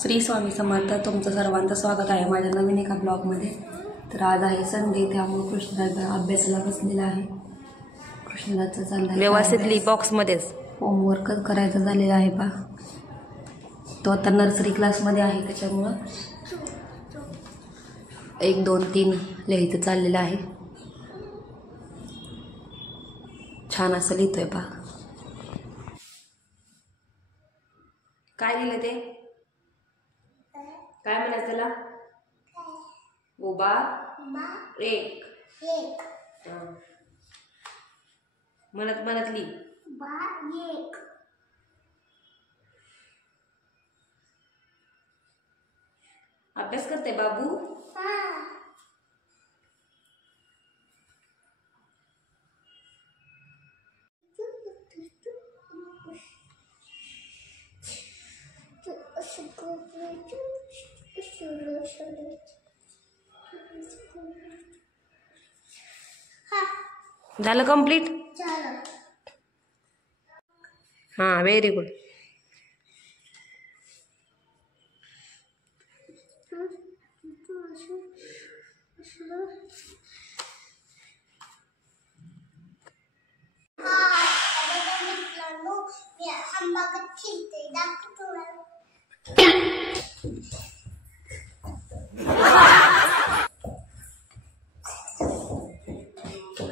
श्री स्वामी समर्थ. तुमचं सर्वांचं स्वागत आहे माझ्या नवीन एका ब्लॉगमध्ये. तर आज आहे संडे, त्यामुळे कृष्णदादा अभ्यासाला बसलेला आहे. कृष्णदाचं चाललं व्यवस्थितली बॉक्समध्येच होमवर्क करायचं झालेलं आहे पा. तो आता नर्सरी क्लासमध्ये आहे, त्याच्यामुळं 1 2 3 लिहायचं चाललेलं आहे. छान असं लिहितोय पा. काय लिहिलं ते? काय म्हणायचं त्याला? उभा एक म्हणत म्हणत लिही. अभ्यास करते बाबू. झालं कंप्लीट? हां, व्हेरी गुड.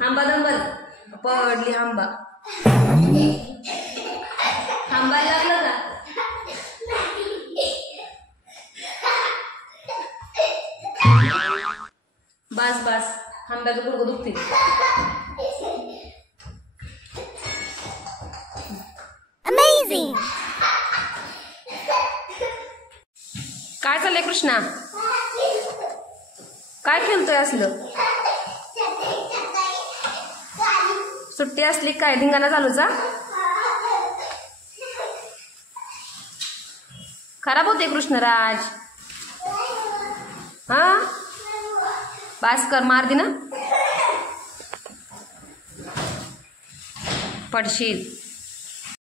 आंबा दंबल पडली. आंबा थांबायला लागलं का? बस बस, आंब्याचं गुडघं दुखते. अमेझिंग. काय चाललंय कृष्णा? काय खेळतोय असलं? सुट्टी असली काय धिंगाणा चालूचा? खराब होते कृष्णराज. हा, भास्कर मार दे ना, पडशील.